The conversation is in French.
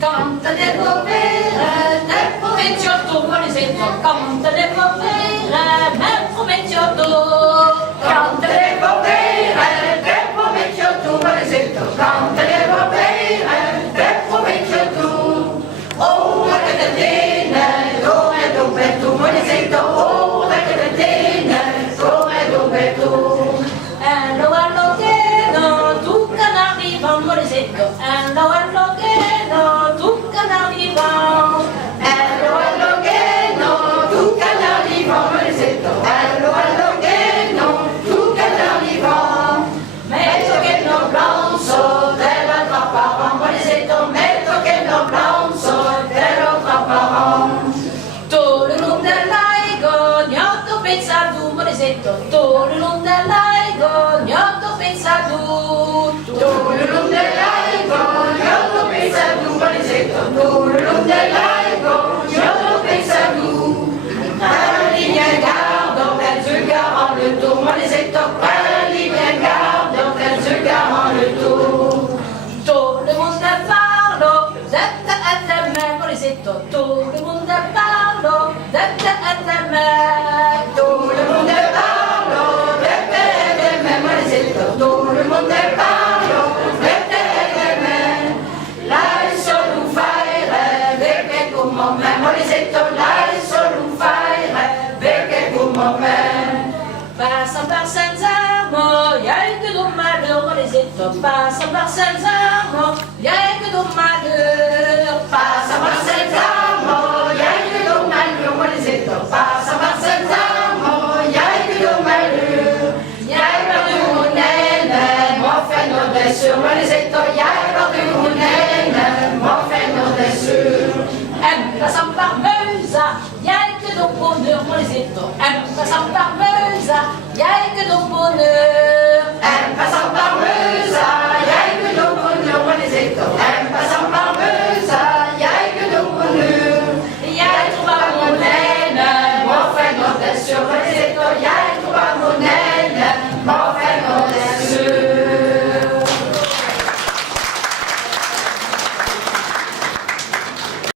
Canta de volere, tempo vecchiotto, polisetto. Canta de volere, tempo vecchiotto. Canta de volere, tempo vecchiotto, polisetto. Canta de volere, tempo vecchiotto. Oh, la catatena, come Roberto, polisetto. Oh, la catatena, come Roberto. And the one look tu canali van polisetto. And the one look tu canali van. And the one look tu canali van polisetto. And the one look tu canali van. Metto che non blanco della trappa van polisetto. Metto che non blanco della trappa van. Tutto il mondo dell'aigo, gnotto pensato polisetto. Tutto il mondo dell'aigo, gnotto pensato. Tutto il mondo dell'aigo, gnotto pensato polisetto. Tutto il mondo dell'aigo, gnotto pensato. Quelli mi guardano per giocare le tour polisetto. Quelli mi guardano per giocare le tour. Tutto il mondo parlo, zetta e te me polisetto. Tutto il mondo parlo, zetta e te me. Tutto il mondo parlo, zetta e te me polisetto. Tutto il mondo parlo, zetta e te me. Lei solo fare, perché come me polisetto. Lei solo fare, perché come me. Passa per senza amo, jij que do malheur, polisetto. Passa per senza amo, jij que do malheur. Passa per senza amo, jij que do malheur, polisetto. Passa per senza amo, jij que do malheur. Jij perdu mon nene, m'en fait nos blessures, polisetto. Jij perdu mon nene, m'en fait nos blessures. En passa par meusa, jij que do bonheur, polisetto. En passa par meusa, jij que do bonheur. En passa